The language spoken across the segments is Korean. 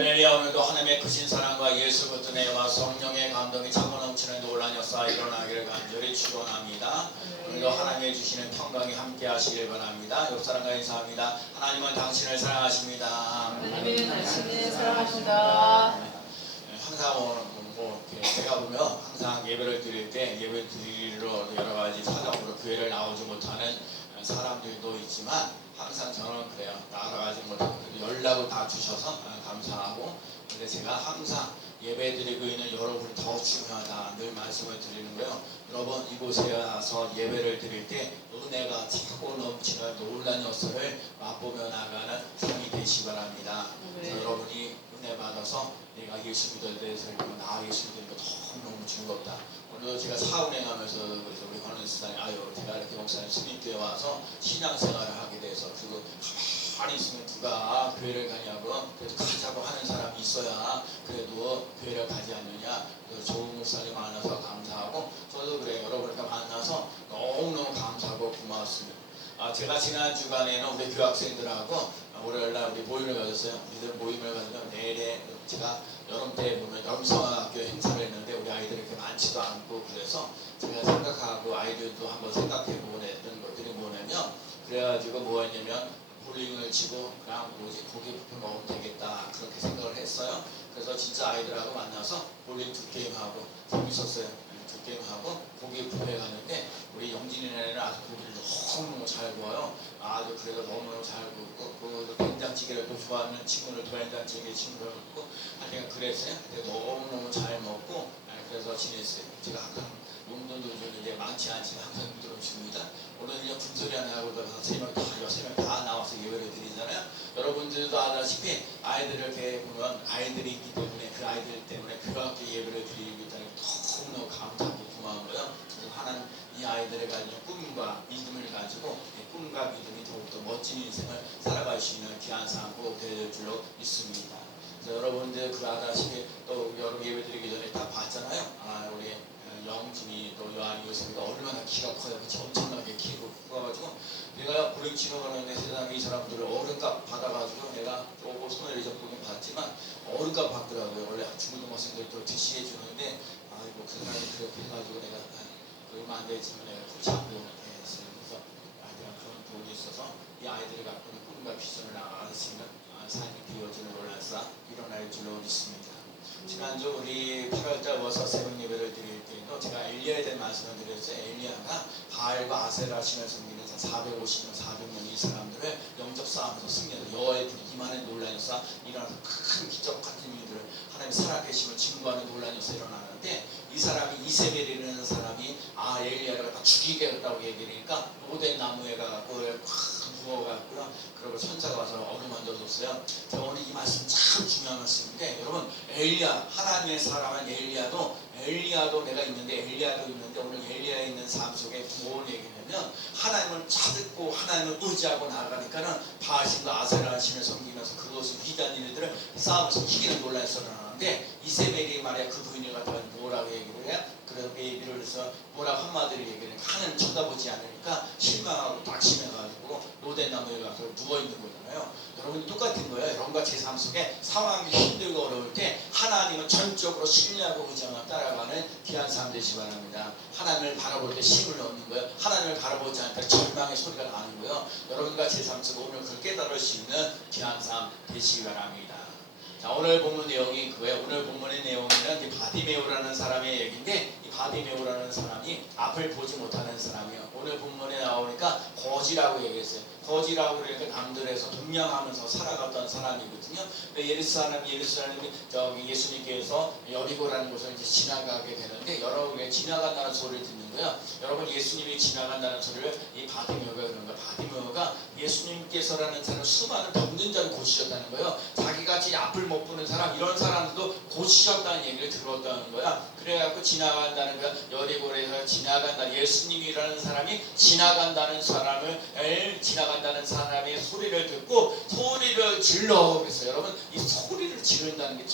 할렐루야. 오늘도 하나님의 크신 사랑과 예수 그리스도의 은혜와 성령의 감동이 차고 넘치는 놀라운 역사가 일어나기를 간절히 축원합니다. 오늘도 하나님의 주시는 평강이 함께 하시길 바랍니다. 옆 사람과 인사합니다. 하나님은 당신을 사랑하십니다. 하나님은 당신을 사랑하신다. 항상 제가 보면 항상 예배를 드릴 때 예배 드리러 여러 가지 사정으로 교회를 나오지 못하는 사람들도 있지만 항상 저는 그래요. 나가지 못하고 연락을 다 주셔서 감사하고, 근데 제가 항상 예배 드리고 있는 여러분이 더 중요하다 늘 말씀을 드리는 거예요. 여러분 이곳에 와서 예배를 드릴 때 은혜가 차고 넘치는 놀라운 역사를 맛보며 나가는 삶이 되시기 바랍니다. 여러분이 은혜 받아서 내가 예수 믿어야 돼서 나 예수 믿으니까 너무 즐겁다. 오늘도 제가 사운행하면서 그래서 우리 관원 수단이 제가 이렇게 목사님 스님교회 와서 신앙생활을 하게 돼서 그리고 가만히 있으면 누가 교회를 가냐고 그래도 가자고 하는 사람이 있어야 그래도 교회를 가지 않느냐. 그래서 좋은 목사님 만나서 감사하고 저도 그래요. 여러분과 만나서 너무너무 감사하고 고맙습니다. 제가 지난 주간에는 우리 교학생들하고 월요일날 우리 모임을 가졌어요. 우리들 모임을 가지면 내일에 제가 여름 때 보면 여름성화학교 행사를 했는데 우리 아이들이 그렇게 많지도 않고 그래서 제가 생각하고 아이들도 한번 생각해보고 했던 것들이 뭐냐면 그래가지고 뭐였냐면 볼링을 치고 그냥 고기 뷔페 먹으면 되겠다 그렇게 생각을 했어요. 그래서 진짜 아이들하고 만나서 볼링 2게임하고 재밌었어요. 2게임하고 고기 뷔페에 갔는데 우리 영진이네는 아주 고기를 너무너무 잘 구워요. 아주 그래도 너무너무 잘 굽고 그 된장찌개를 또 좋아하는 친구를 된장찌개 친구를 먹고 하여튼 그랬어요. 근데 너무너무 잘 먹고 그래서 지냈어요. 제가 항상 용돈도 이제 많지 않지만 항상 들어줍니다. 오늘 이제 분소리 하나 하고 세 명 다 나와서 예배를 드리잖아요. 여러분들도 아다시피 아이들을 이렇게 보면 아이들이 있기 때문에 그 아이들 때문에 그렇게 예배를 드리고 있다는 게 너무너무 감사하고 고마운 거예요. 그래서 하나님 이 아이들을 가지고 꿈과 믿음을 가지고 꿈과 믿음이 더욱더 멋진 인생을 살아갈 수 있는 귀한 삶으로 될 줄로 믿습니다. 여러분들 그 아다시피 또 여러분 예배 드리기 전에 다 봤잖아요. 우리 영진이 또 요한이 요셉이가 얼마나 키가 커요. 그치? 엄청나게 키고 커가지고 내가 볼링 치러 가는데 세상에 이 사람들을 어른값 받아가지고 내가 조금 손을 잊어보긴 봤지만 어른값 받더라고요. 원래 중고등학생들 또 DC해 주는데 그 사람이 그렇게 해가지고 내가 얼마 안 되지만 내가 구차하고 했어요. 그래서 아이들랑 그런 돈이 있어서 이 아이들이 갖고 있는 꿈과 비전을 알았으면 삶이 비워지는 올라서 일어날 줄로 믿습니다. 지난주 우리 8월달 와서 새벽 예배를 드릴 때도 제가 엘리야에 대한 말씀을 드렸어요. 엘리야가 바알과 아세라 신을 섬기는 450년, 400년 이 사람들을 영적 싸움에서 승리해서 여호와의 불이 임하는 놀라운 역사 일어나서 큰 기적 같은 일들을 하나님 살아계심을 증거하는 놀라운 역사 일어나는데 이 사람이 이세벨이라는 사람이 엘리야를 갖다 죽이겠다고 얘기하니까 로덴 나무에 가갖고 누워갖고요. 그리고 천사가 와서 어루만져줬어요. 제가 오늘 이 말씀 참 중요한 말씀인데 여러분 엘리야 하나님의 사람은 엘리야도 내가 있는데 엘리야도 있는데 오늘 엘리야에 있는 삶 속에 무엇을 얘기하냐면 하나님을 찾고 하나님을 의지하고 나아가니까는 바알신과 아세라 신을 섬기면서 그것을 위대한 일들을 싸움에서 이기는 놀라운 일어나는데 이세벨이 말이야 그 부인을 갖다가 뭐라고 얘기를 해요? 그렇게 얘기를 해서 뭐라고 한마디를 얘기를 하니까 하나님 쳐다보지 않으니까 실망하고 낙심해가지고 로덴 나무에 가서 누워있는 거잖아요. 여러분이 똑같은 거예요. 여러분과 제 삶 속에 상황이 힘들고 어려울 때 하나님은 전적으로 신뢰하고 의지하며 따라가는 귀한 삶 되시기 바랍니다. 하나님을 바라볼 때 힘을 얻는 거예요. 하나님을 바라보지 않을 때 절망의 소리가 나는 거예요. 여러분과 제 삶 속에 오늘 그걸 깨달을 수 있는 귀한 삶 되시기 바랍니다. 자, 오늘 본문 내용이 그거예요. 오늘 본문의 내용은 이 바디메오라는 사람의 얘기인데 이 바디메오라는 사람이 앞을 보지 못하는 사람이에요. 오늘 본문에 나오니까 거지라고 얘기했어요. 거지라고 그러니까 남들에서 동냥하면서 살아갔던 사람이거든요. 예루살렘이 저기 예수님께서 여리고라는 곳을 이제 지나가게 되는데 여러분이 지나간다는 소리를 듣는 거예요. 여러분 예수님이 지나간다는 소리를 이 바디메오가 그런 거예요. 바디메오가 예수님께서라는 사람 수많은 병든 자를 고치셨다는 거예요. 자기같이 앞을 못 보는 사람 이런 사람들도 고치셨다는 얘기를 들었다는 거야. 그래갖고 지나간다는 거야. 여리고에서 지나간다. 예수님이라는 사람이 지나간다는 사람의 소리를 듣고 소리를 질러 그랬어요. 여러분 이 소리를 지른다는 게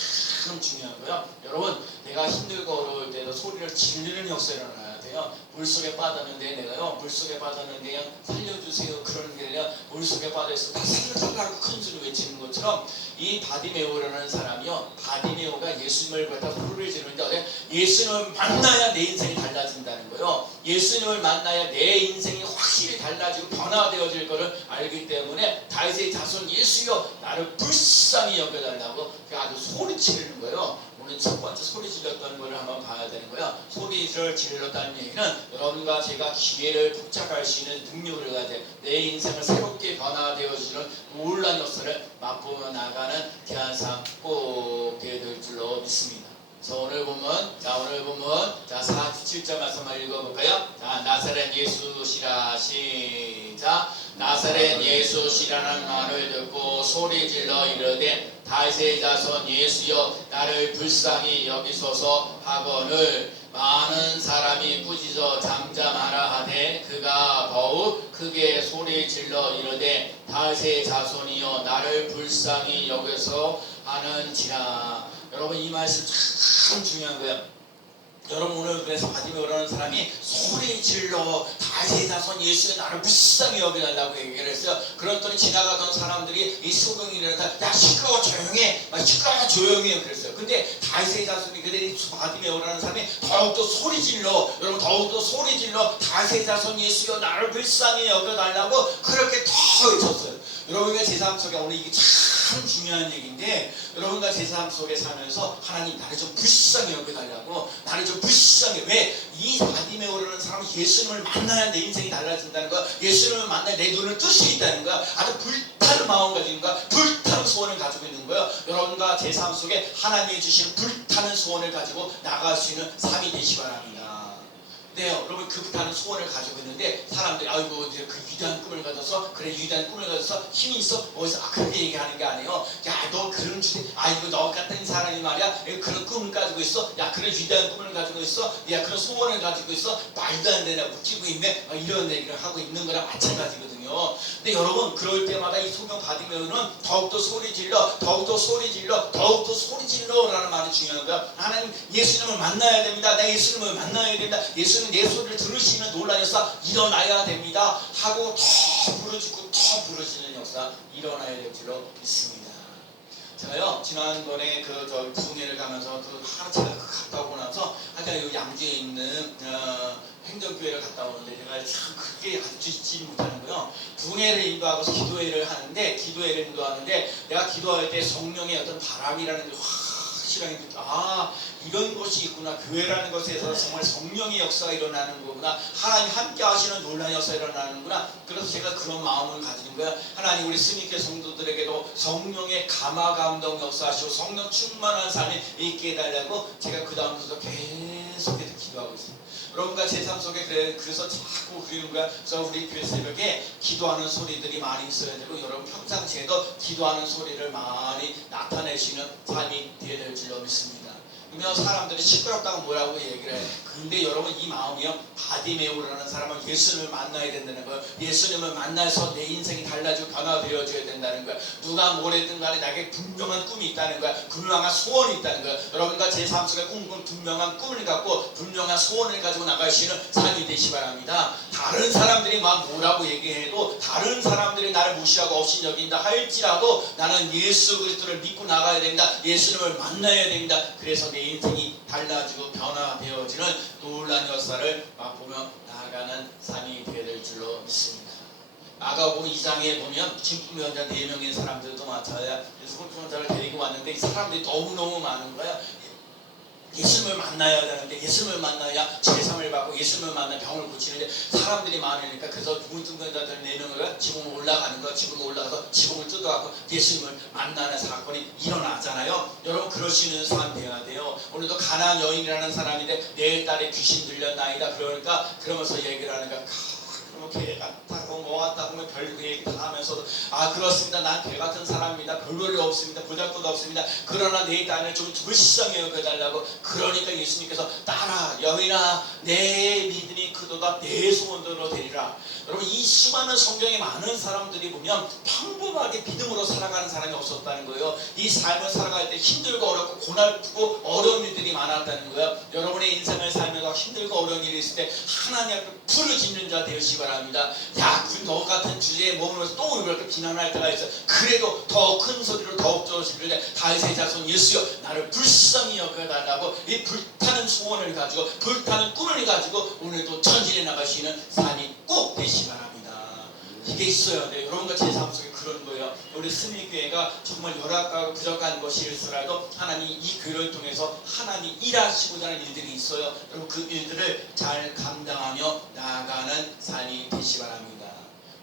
참 중요한 거예요. 여러분 내가 힘들고 어려울 때도 소리를 지르는 역사가 일어나야 돼요. 물속에 빠졌는데 물속에 빠졌는데 살려주세요 그러는 게 아니라 물속에 빠져있어 다 살려달라고 큰 소리 외치는 것처럼 이 바디메오라는 사람이요, 바디메오가 예수님을 갖다 소리를 지르는데 예수님을 만나야 내 인생이 달라진다는 거예요. 예수님을 만나야 내 인생이 확실히 달라지고 변화되어질 것을 알기 때문에 다윗의 자손 예수여 나를 불쌍히 여겨달라고 아주 소리 지르는 거예요. 오늘 첫 번째 소리 질렀던 것을 한번 봐야 되는 거야. 소리를 질렀다는 얘기는 여러분과 제가 기회를 포착할 수 있는 능력을 가져 내 인생을 새롭게 변화되어지는 놀라운 역사를 맛보며 나가는 귀한 삶 꼭 되게 될 줄로 믿습니다. 오늘 본문 47절 말씀 한번 읽어볼까요? 자, 나사렛 예수시라 시작. 나사렛 예수시라는 말을 듣고 소리질러 이르되 다윗의 자손 예수여 나를 불쌍히 여기소서 하거늘 많은 사람이 꾸짖어 잠잠하라 하되 그가 더욱 크게 소리질러 이르되 다윗의 자손이여 나를 불쌍히 여기소 하는지라. 여러분 이 말씀 참 중요한 거예요. 여러분 오늘 그래서 바디메오라는 사람이 소리 질러 다윗의 자손 예수의 나를 불쌍히 여겨달라고 얘기를 했어요. 그랬더니 지나가던 사람들이 이 소경이 일어나서 야 시끄러워 조용해, 시끄러워 조용해 그랬어요. 근데 다윗의 자손이 그때 바디메오라는 사람이 더욱더 소리 질러, 여러분 더욱더 소리 질러 다윗의 자손 예수여 나를 불쌍히 여겨달라고 그렇게 더 외쳤어요. 여러분과 제 삶 속에 오늘 이게 참 중요한 얘기인데, 여러분과 제 삶 속에 살면서 하나님 나를 좀 불쌍히 여겨달라고, 나를 좀 불쌍히, 왜? 이 바디메오라는 사람은 예수님을 만나야 내 인생이 달라진다는 거야. 예수님을 만나야 내 눈을 뜰 수 있다는 거야. 아주 불타는 마음 가지고 거야. 불타는 소원을 가지고 있는 거예요. 여러분과 제 삶 속에 하나님이 주시는 불타는 소원을 가지고 나갈 수 있는 삶이 되시기 바랍니다. 네, 여러분 그 불타는 소원을 가지고 있는데 사람들이 아이고 이제 그 위대한 꿈을 가져서 그래 위대한 꿈을 가져서 힘이 있어 어디서 그렇게 얘기하는 게 아니에요. 야 너 그런 주제 아이고 너 같은 사람이 말이야 그런 꿈을 가지고 있어. 야 그런 위대한 꿈을 가지고 있어. 야 그런 소원을 가지고 있어. 말도 안 되나 웃기고 있네. 이런 얘기를 하고 있는 거랑 마찬가지거든요. 근데 여러분 그럴 때마다 이 소경 받으면은 더욱더 소리 질러 더욱더 소리 질러 더욱더 소리 질러라는 말이 중요한 거야. 하나님 예수님을 만나야 됩니다. 나 예수님을 만나야 된다. 예수님 내 소리를 들으시는 놀라운 역사 일어나야 됩니다 하고 더 부르짖고 더 부르짖는 역사 일어나야 될 줄로 믿습니다. 제가요 지난번에 저 부흥회를 가면서 제가 갔다 오고 나서 아까 요 양주에 있는 행정교회를 갔다 오는데 제가 참 그게 아주 잊지 못하는 거요. 부흥회를 인도하고서 기도회를 하는데 기도회를 인도하는데 내가 기도할 때 성령의 어떤 바람이라는 게 확실하게 이런 것이 있구나. 교회라는 것에서 정말 성령의 역사가 일어나는 거구나. 하나님 함께 하시는 놀라운 역사가 일어나는구나. 그래서 제가 그런 마음을 가지는 거야. 하나님 우리 스미케 성도들에게도 성령의 감화감동 역사하시고 성령 충만한 삶이 있게 해달라고 제가 그 다음부터 계속해서 기도하고 있어요. 여러분과 제 삶 속에 그래서 자꾸 그리는 거야. 그래서 우리 교회 새벽에 기도하는 소리들이 많이 있어야 되고 여러분 평상시에도 기도하는 소리를 많이 나타내시는 삶이 되어야 될 줄로 믿습니다. 그러면 사람들이 시끄럽다고 뭐라고 얘기를 해. 근데 여러분 이 마음이요. 바디메오라는 사람은 예수님을 만나야 된다는 거예요. 예수님을 만나서 내 인생이 달라지고 변화되어져야 된다는 거예요. 누가 뭐랬든 간에 나에게 분명한 꿈이 있다는 거야. 분명한 소원이 있다는 거예요. 여러분과 제 삶 속에 분명한 꿈을 갖고 분명한 소원을 가지고 나가시는 삶이 되시 바랍니다. 다른 사람들이 막 뭐라고 얘기해도 다른 사람들이 나를 무시하고 없이 여긴다 할지라도 나는 예수 그리스도를 믿고 나가야 됩니다. 예수님을 만나야 됩니다. 그래서 내 인생이 달라지고 변화되어지는 놀라운 역사를 맛보며 나아가는 삶이 되어야 될 줄로 믿습니다. 마가복음 2장에 보면 진품 여자 4명의 사람들도 마찬가지야. 진품 여자를 데리고 왔는데 이 사람들이 너무너무 많은 거야. 예수님을 만나야 되는데 예수님을 만나야 제삼을 받고 예수님을 만나 병을 고치는데 사람들이 많으니까 그래서 중증자들 4명을 지붕 올라가는 거 지붕 올라가서 지붕을 뜯어갖고 예수님을 만나는 사건이 일어나잖아요. 여러분 그러시는 사람 되어야 돼요. 오늘도 가나안 여인이라는 사람인데 내 딸의 귀신 들렸나이다 그러면서 얘기를 하는 거야. 개 같다고 뭐 같다고 하면 별 얘기 다 하면서도 그렇습니다. 난 개 같은 사람입니다. 별 볼일 없습니다. 보잘것 없습니다. 그러나 내 딸을 좀 불쌍히 여겨달라고. 그러니까 예수님께서 따라 여인아 내 믿음이 크도다 내 소원대로 되리라. 여러분 이 수많은 성경에 많은 사람들이 보면 평범하게 믿음으로 살아가는 사람이 없었다는 거예요. 이 삶을 살아갈 때 힘들고 어렵고 고난고 어려운 일들이 많았다는 거예요. 여러분의 인생을 살면서 힘들고 어려운 일이 있을 때 하나님 앞에 부르짖는 자 되시기 바랍니다. 야, 너 같은 주제에 머물면서 또 이렇게 비난할 때가 있어. 그래도 더 큰 소리로 더욱더 시키되 다윗의 자손 예수여 나를 불쌍히 여겨달라고 이 불타는 소원을 가지고 불타는 꿈을 가지고 오늘도 전진해 나가시는 삶이 꼭 되시 바랍니다. 이게 있어야 돼요. 여러분과 제 삶 속에 그런 거예요. 우리 스미교회가 정말 열악하고 부족한 것일지라도 하나님 이 교회를 통해서 하나님 일하시고자 하는 일들이 있어요. 여러분 그 일들을 잘 감당하며 나아가는 삶이 되시 바랍니다.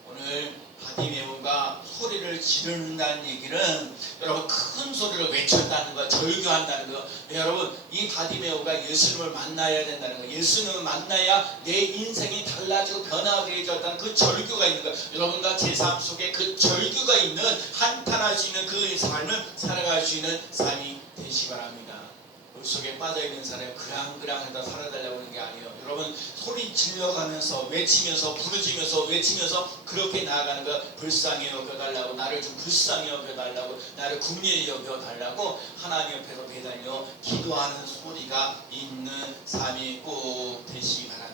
오늘 바디메오가 소리를 지른다는 얘기는 여러분 큰 소리로 외쳤다는 거야. 절규한다는 거야. 여러분 이 바디메오가 예수님을 만나야 된다는 거야. 예수님을 만나야 내 인생이 달라지고 변화되어졌다는 그 절규가 있는 거야. 여러분과 제 삶 속에 그 절규가 있는 한탄할 수 있는 그 삶을 살아갈 수 있는 삶이 되시 바랍니다. 물 속에 빠져있는 사람이 그랑그랑하다 살아달라고 하는 게 아니에요. 여러분 소리 질러가면서 외치면서 부르짖으면서 외치면서 그렇게 나아가는 거. 불쌍히 여겨달라고 나를 좀 불쌍히 여겨달라고 나를 국리히 여겨달라고 하나님 옆에서 매달려 기도하는 소리가 있는 삶이 꼭 되시기 바랍니다.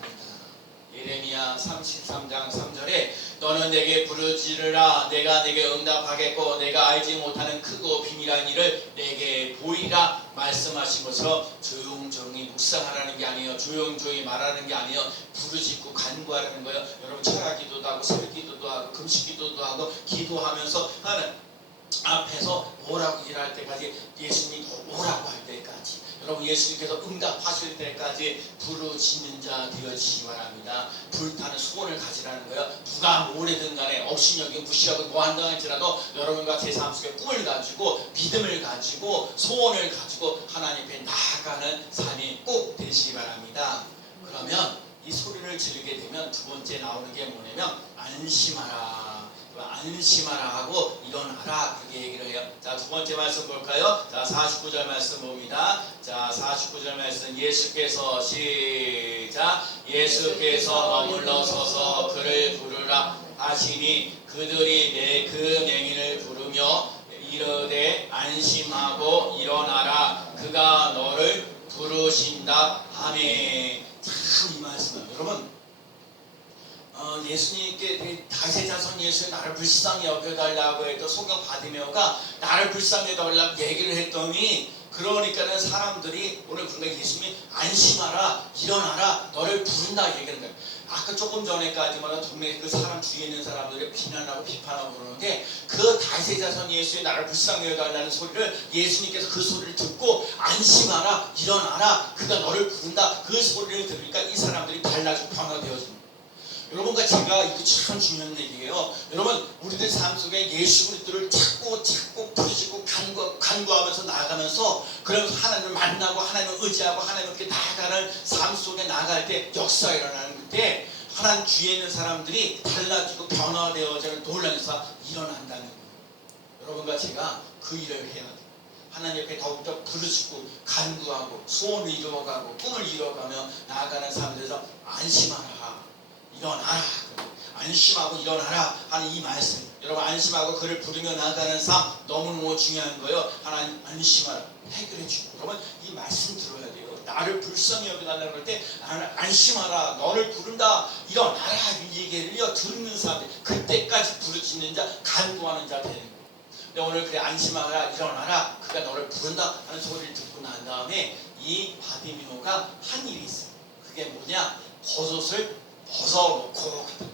예레미야 33장 3절에 너는 내게 부르짖으라 내가 내게 응답하겠고 내가 알지 못하는 크고 비밀한 일을 내게 보이라 말씀하신 것처럼 조용조용히 묵상하라는 게 아니에요. 조용조용히 말하는 게 아니에요. 부르짖고 간구하라는 거예요. 여러분 철학기도도 하고 새벽기도도 하고 금식기도도 하고 기도하면서 하는 앞에서 뭐라고 일할 때까지 예수님이 오라고 할 때까지 여러분 예수님께서 응답하실 때까지 부르짖는 자 되어지기 바랍니다. 불타는 소원을 가지라는 거예요. 누가 뭐래든 간에 업신여기 무시하고 뭐한다 할지라도 여러분과 제 삶 속에 꿈을 가지고 믿음을 가지고 소원을 가지고 하나님 앞에 나아가는 삶이 꼭 되시기 바랍니다. 그러면 이 소리를 지르게 되면 두 번째 나오는 게 뭐냐면 안심하라. 안심하라 하고 일어나라 그렇게 얘기를 해요. 자, 두 번째 말씀 볼까요? 자, 49절 말씀 봅니다. 자, 49절 말씀 예수께서 시작 예수께서 머물러 서서 그를 부르라 하시니 그들이 내 그 명의를 부르며 이르되 안심하고 일어나라 그가 너를 부르신다 하매. 참 이 말씀 여러분 예수님께 다윗의 자손 예수의 나를 불쌍히 여겨달라고 했던 소경 바디메오가 나를 불쌍히 여겨달라고 얘기를 했더니 그러니까는 사람들이 오늘 그러니까 예수님이 안심하라 일어나라 너를 부른다 얘기하는 거예요. 아까 조금 전에까지만 동네 그 사람 주위에 있는 사람들이 비난하고 비판하고 그러는데 그 다윗의 자손 예수의 나를 불쌍히 여겨달라는 소리를 예수님께서 그 소리를 듣고 안심하라 일어나라 그가 너를 부른다 그 소리를 들으니까 이 사람들이 달라지고 변화되어집니다. 여러분과 제가 이거 참 중요한 얘기예요. 여러분 우리들 삶 속에 예수 그리스도를 찾고 부르짖고 간구하면서 나아가면서 그러면서 하나님을 만나고 하나님을 의지하고 하나님께 나아가는 삶 속에 나아갈 때 역사가 일어나는 때 하나님 주위에 있는 사람들이 달라지고 변화되어지는 놀라운 역사가 일어난다는 거예요. 여러분과 제가 그 일을 해야 돼요. 하나님 옆에 더욱더 부르짖고 간구하고 소원을 이루어가고 꿈을 이루어가며 나아가는 삶에서 안심하라 일어나라 안심하고 일어나라 하는 이 말씀 여러분 안심하고 그를 부르며 나아가는 삶 너무너무 중요한 거예요. 하나님 안심하라 해결해 주고 여러분 이 말씀 들어야 돼요. 나를 불쌍히 여겨달라고 할 때 나는 안심하라 너를 부른다 일어나라 이 얘기를 듣는 사람들 그때까지 부르짖는 자 간구하는 자 되는 거예요. 근데 오늘 그래 안심하라 일어나라 그가 너를 부른다 하는 소리를 듣고 난 다음에 이 바디메오가 한 일이 있어요. 그게 뭐냐 겉옷을 벗어놓고 가다.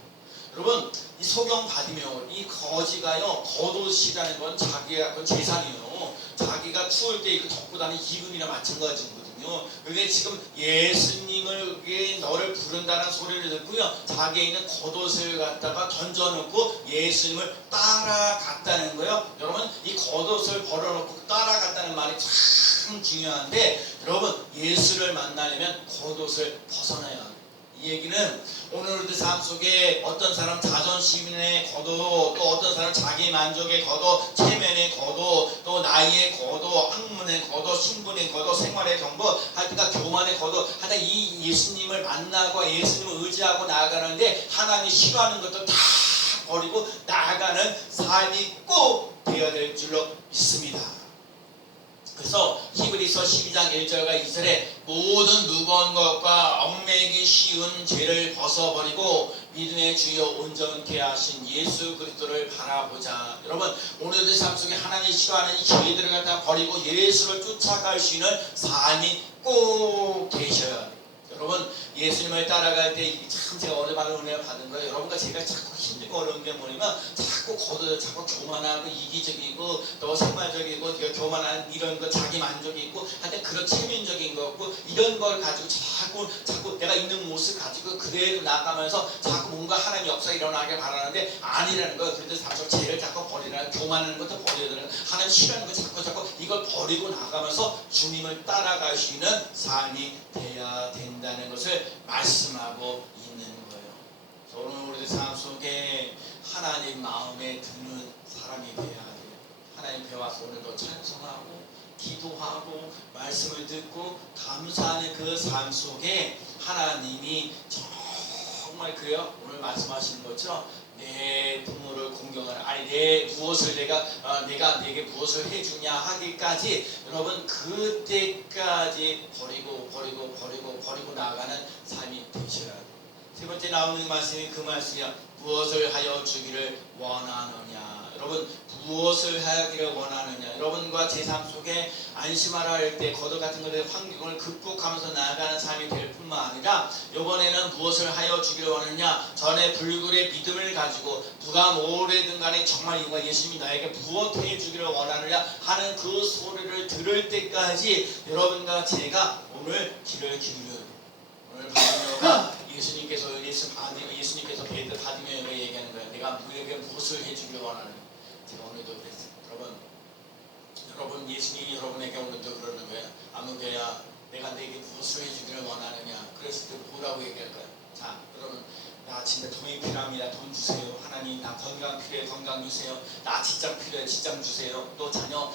여러분 이 소경 바디메오 이 거지가요 겉옷이라는 건 자기가 그 재산이에요. 자기가 추울 때 이거 덮고 다니는 이분이나 마찬가지거든요. 그게 지금 예수님을 너를 부른다는 소리를 듣고요 자기에 있는 겉옷을 갖다가 던져놓고 예수님을 따라갔다는 거예요. 여러분 이 겉옷을 벌어놓고 따라갔다는 말이 참 중요한데 여러분 예수를 만나려면 겉옷을 벗어나야 합니다. 이 얘기는 오늘 우리 삶 속에 어떤 사람 자존심의 거도 또 어떤 사람 자기 만족의 거도 체면의 거도 또 나이의 거도 학문의 거도 신분의 거도 생활의 정보 하여튼 교만의 거도 하여튼 이 예수님을 만나고 예수님을 의지하고 나아가는데 하나님이 싫어하는 것도 다 버리고 나아가는 삶이 꼭 되어야 될 줄로 믿습니다. 그래서 그래서 히브리서 12장 1절과 2절에 모든 무거운 것과 얽매이기 쉬운 죄를 벗어버리고 믿음의 주여 온전케 하신 예수 그리스도를 바라보자. 여러분 오늘의 삶 속에 하나님이 싫어하는 이 죄들을 갖다 버리고 예수를 쫓아갈 수 있는 삶이 꼭 계셔야 돼요. 여러분 예수님을 따라갈 때 참 제가 오랜만에 은혜를 받은 거예요. 여러분과 제가 자꾸 힘들고 어려운 게 뭐냐면 자꾸 교만하고 이기적이고 또 생활적이고 교만한 이런 거 자기 만족이 있고 하여튼 그런 체면적인 거 없고 이런 걸 가지고 자꾸 내가 있는 모습 가지고 그대로 나가면서 자꾸 뭔가 하나님 역사 일어나게 바라는데 아니라는 거예요. 그런데 자꾸 죄를 자꾸 버리라는 교만하는 것도 버려야 되는 거예요. 하나님 싫어하는 거 자꾸 이걸 버리고 나가면서 주님을 따라갈 수 있는 삶이 돼야 된다는 것을 말씀하고 있는 거예요. 오늘 우리의 삶 속에 하나님 마음에 드는 사람이 돼야 돼요. 하나님 배워서 오늘도 찬송하고 기도하고 말씀을 듣고 감사하는 그 삶 속에 하나님이 정말 그래요. 오늘 말씀하시는 것처럼 내 부모를 공경하는 내 무엇을 내가 내게 무엇을 해주냐 하기까지 여러분 그때까지 버리고 나가는 삶이 되셔야 돼요. 세 번째 나오는 말씀이 그 말씀이야. 무엇을 하여 주기를 원하느냐. 여러분 무엇을 하기를 원하느냐. 여러분과 제 삶 속에 안심하라 할 때 거듭 같은 것의 환경을 극복하면서 나아가는 삶이 될 뿐만 아니라 이번에는 무엇을 하여 주기를 원하느냐. 전에 불굴의 믿음을 가지고 누가 뭐래든 간에 정말 이거 예수님이 나에게 무엇 해주기를 원하느냐 하는 그 소리를 들을 때까지 여러분과 제가 오늘 귀를 기울여요. 오늘 바디메오가 예수님께서 베드 바디메오에게 얘기하는 거예요. 내가 누구에게 무엇을 해주기를 원하느냐. 제가 오늘도 그랬어요. 여러분 예수님이 여러분에게 오늘도 그러는 거예요. 아무개야 내가 내게 무엇을 해주기를 원하느냐. 그랬을 때 뭐라고 얘기할까요? 자 여러분 나 진짜 돈이 필요합니다. 돈 주세요. 하나님 나 건강 필요해. 건강 주세요. 나 직장 필요해. 직장 주세요. 또 자녀가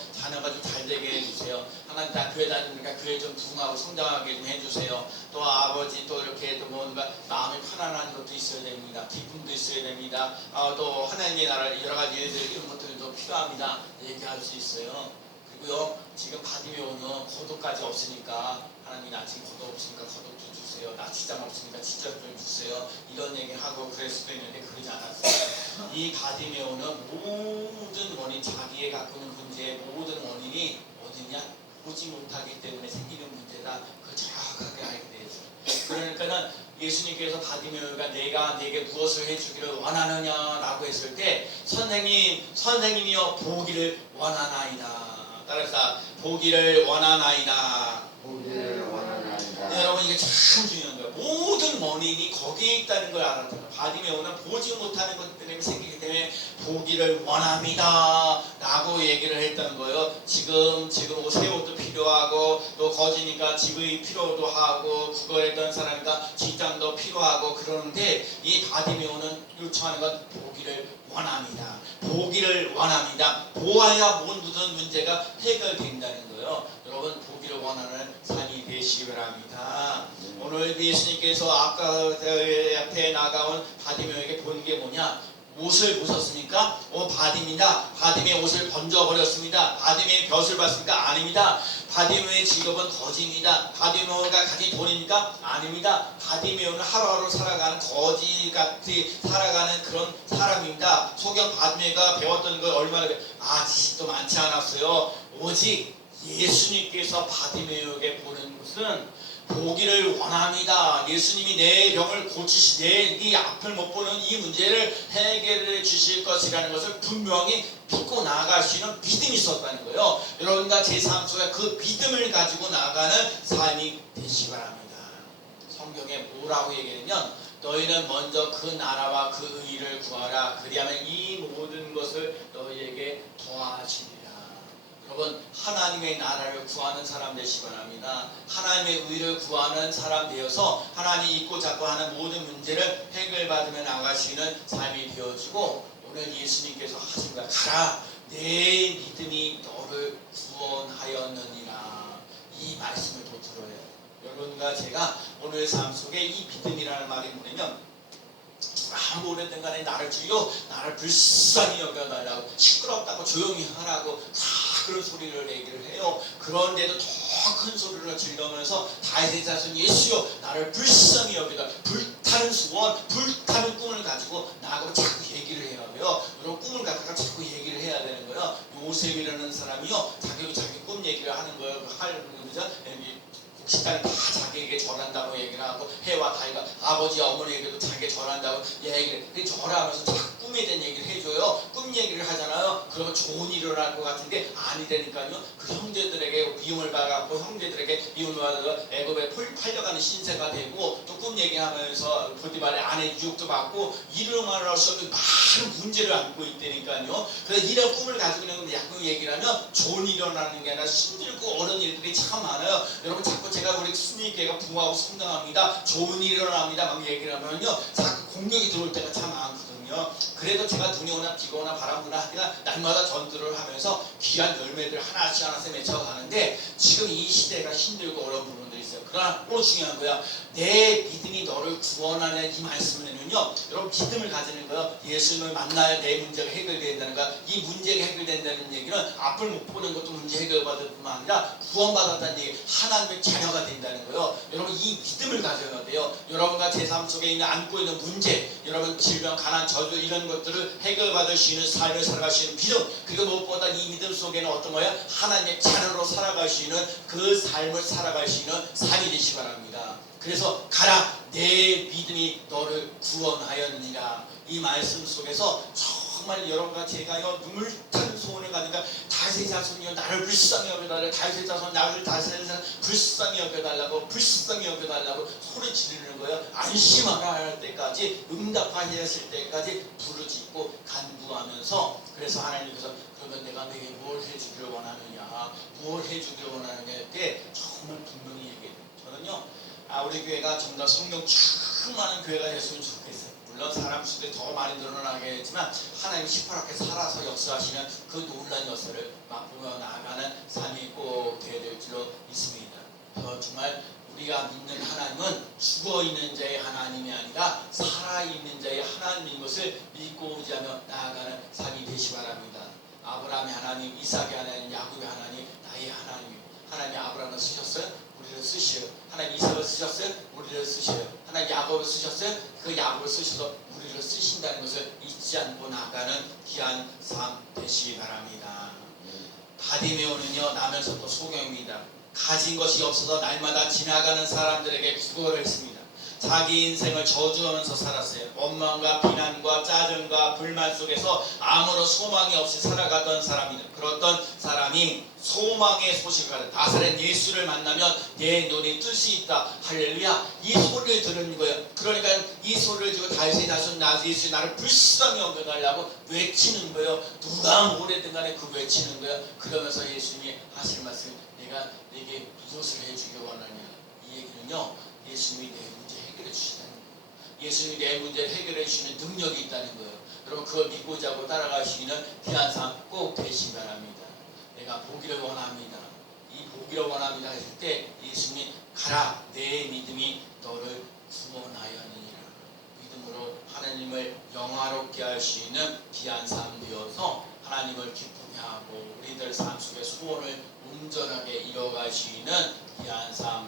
좀 잘 되게 해주세요. 하나님 나 교회 다니니까 교회 좀 부흥하고 성장하게 좀 해주세요. 또 아버지 또 이렇게 또 뭔가 마음이 편안한 것도 있어야 됩니다. 기쁨도 있어야 됩니다. 또 하나님의 나라 여러 가지 일들 이런 것들도 필요합니다. 얘기할 수 있어요. 그리고요 지금 바디메오는 거독까지 없으니까 하나님 나 지금 거독 없으니까 거독도 주세요. 나 직장 없으니까 직장 좀 주세요. 이런 얘기하고 그럴 수도 있는데 그러지 않았어요. 이 바디메오는 모든 원인 자기의 갖고 있는 문제의 모든 원인이 어디냐 보지 못하기 때문에 생기는 문제다. 그걸 정확하게 알게 되죠. 그러니까는 예수님께서 바디메오가 내가 내게 무엇을 해주기를 원하느냐라고 했을 때 선생님이여 보기를 원하나이다. 따라서 보기를 원하나이다. 네, 여러분 이게 참 중요한 거예요. 모든 원인이 거기에 있다는 걸 알았다. 바디메오는 보지 못하는 것 때문에 생기기 때문에 보기를 원합니다 라고 얘기를 했다는 거예요. 지금 새 옷도 필요하고 또 거지니까 집의 필요도 하고 구걸했던 사람이니까 직장도 필요하고 그러는데 이 바디메오는 요청하는 건 보기를 원합니다. 보기를 원합니다. 보아야 모든 문제가 해결된다는 거예요. 여러분 보기를 원하는 삶이 되시기 바랍니다. 오늘 예수님께서 아까 앞에 나가온 바디메오에게 본 게 뭐냐? 옷을 보셨습니까? 바디입니다. 바디메의 옷을 번져버렸습니다. 바디메의 벼슬 봤습니까? 아닙니다. 바디메의 직업은 거지입니다. 바디메오가 가진 돈입니까? 아닙니다. 바디메오는 하루하루 살아가는 거지같이 살아가는 그런 사람입니다. 소경 바디메가 배웠던 걸 얼마나 지식도 많지 않았어요. 오직 예수님께서 바디메오에게 보는 것은 보기를 원합니다. 예수님이 내 병을 네 앞을 못 보는 이 문제를 해결해 주실 것이라는 것을 분명히 믿고 나아갈 수 있는 믿음이 있었다는 거예요. 여러분과 제 삶 속에 그 믿음을 가지고 나아가는 삶이 되시기 바랍니다. 성경에 뭐라고 얘기하냐면 너희는 먼저 그 나라와 그 의를 구하라. 그리하면 이 모든 것을 너희에게 더하시리라. 여러분 하나님의 나라를 구하는 사람 되시기 바랍니다. 하나님의 의를 구하는 사람 되어서 하나님이 잊고 잡고 하는 모든 문제를 해결받으며 나갈 수 있는 삶이 되어지고 오늘 예수님께서 하신 거야. 가라 내 믿음이 너를 구원하였느니라. 이 말씀을 더 들어야 해요. 여러분과 제가 오늘 삶 속에 이 믿음이라는 말이 뭐냐면 아무래도 간에 나를 불쌍히 여겨달라고 시끄럽다고 조용히 하라고 다 그런 소리를 얘기를 해요. 그런데도 더 큰 소리로 질러면서 다윗의 자손 예수여 나를 불쌍히 여기다 불타는 소원 불타는 꿈을 가지고 나하고 자꾸 얘기를 해야 돼요. 이런 꿈을 갖다가 자꾸 얘기를 해야 되는 거예요. 요셉이라는 사람이요 자기 꿈 얘기를 하는 거예요. 그죠? 식당이 다 자기에게 절한다고 얘기를 하고 해와 다이가 아버지 어머니에게도 자기에게 절한다고 얘기를 절하면서 자꾸 꿈에 대한 얘기를 해줘요. 꿈 얘기를 하잖아요. 그러면 좋은 일이 일어날 것 같은데 아니되니까요. 그 형제들에게 미움을 받았고 형제들에게 미움을 받아서 애굽에 팔려가는 신세가 되고 또 꿈 얘기하면서 보디발의 아내 유혹도 받고 이름을 수 없는 많은 문제를 안고 있다니까요. 그래서 이런 꿈을 가지고 있는 약간 얘기를 하면 좋은 일이 일어나는 게 아니라 힘들고 어려운 일들이 참 많아요. 여러분 자꾸 제가 우리 순위계가 부하고 성장합니다. 좋은 일이 일어납니다. 막 얘기를 하면요. 자꾸 공격이 들어올 때가 참 많거든요. 그래도 제가 눈이 오나 비가 오나 바람 부나 하니까 날마다 전투를 하면서 귀한 열매들 하나씩 맺혀가는데 지금 이 시대가 힘들고 어려운 부분들이 있어요. 그러나 또 중요한 거야. 내 믿음이 너를 구원하는 이 말씀에는요. 여러분 믿음을 가지는 거예요. 예수님을 만나야 내 문제가 해결된다는 거야. 이 문제가 해결된다는 얘기는 앞을 못 보는 것도 문제 해결받을 뿐만 아니라 구원받았다는 얘기 하나님의 자녀가 된다는 거예요. 여러분 이 믿음을 가져야 돼요. 여러분과 제 삶 속에 있는 안고 있는 문제 여러분 질병, 가난, 저주 이런 것들을 해결받을 수 있는 삶을 살아갈 수 있는 믿음 그리고 무엇보다 이 믿음 속에는 어떤 거예요? 하나님의 자녀로 살아갈 수 있는 그 삶을 살아갈 수 있는 삶이 되시기 바랍니다. 그래서 가라 내 믿음이 너를 구원하였느니라 이 말씀 속에서 정말 여러분과 제가요 눈물 타는 소원을 가니까 다윗의 자손이여 나를 불쌍히 여겨달라 다윗의 자손 나를 불쌍히 여겨달라고 불쌍히 여겨달라고 소리 지르는 거예요. 안심하라 할 때까지 응답하셨을 때까지 부르짖고 간구하면서 그래서 하나님께서 그러면 내가 내게 뭘 해주기를 원하느냐 뭘 해주기를 원하느냐 때 정말 분명히 얘기해요. 저는요 우리 교회가 좀 더 성령 충만한 교회가 됐으면 좋겠어요. 물론 사람 수도 더 많이 늘어나겠지만 하나님 시퍼렇게 살아서 역사하시는 그 놀라운 역사를 맛보며 나아가는 삶이 꼭 되어야 될 줄로 믿습니다. 정말 우리가 믿는 하나님은 죽어있는 자의 하나님이 아니라 살아있는 자의 하나님인 것을 믿고 의지하며 나아가는 삶이 되시기 바랍니다. 아브라함의 하나님, 이삭의 하나님, 야곱의 하나님, 나의 하나님. 하나님이 아브라함을 쓰셨어요? 우리를 쓰셔요. 하나님 이삭을 쓰셨어요? 우리를 쓰셔요. 하나님 야곱을 쓰셨어요? 그 야곱을 쓰셔서 우리를 쓰신다는 것을 잊지 않고 나가는 귀한 삶 되시기 바랍니다. 바디메오는요 나면서 또 소경입니다. 가진 것이 없어서 날마다 지나가는 사람들에게 구걸을 했습니다. 자기 인생을 저주하면서 살았어요. 원망과 비난과 짜증과 불만 속에서 아무런 소망이 없이 살아가던 사람입니다. 그렇던 사람이 소망의 소식을 가진 나사렛 예수를 만나면 내 눈이 뜰 수 있다. 할렐루야. 이 소리를 들은 거예요. 그러니까 이 소리를 듣고 다윗의 자손 예수 나를 불쌍히 여겨달라고 외치는 거예요. 누가 뭐래든 간에 그 외치는 거예요. 그러면서 예수님이 하시는 말씀이 내가 내게 무엇을 해주기 원하냐. 이 얘기는요. 예수님이 내 문제 해결해 주시다는 거예요. 예수님이 내 문제를 해결해 주시는 능력이 있다는 거예요. 여러분 그걸 믿고자 하고 따라갈 수 있는 귀한 삶 꼭 되시기 바랍니다. 내가 보기를 원합니다. 이 보기를 원합니다 했을 때 예수님이 가라 내 믿음이 너를 구원하였느니라. 믿음으로 하나님을 영화롭게 할 수 있는 귀한 삶 되어서 하나님을 기쁘게 하고 우리들 삶 속에 소원을 온전하게 이뤄갈 수 있는 귀한 삶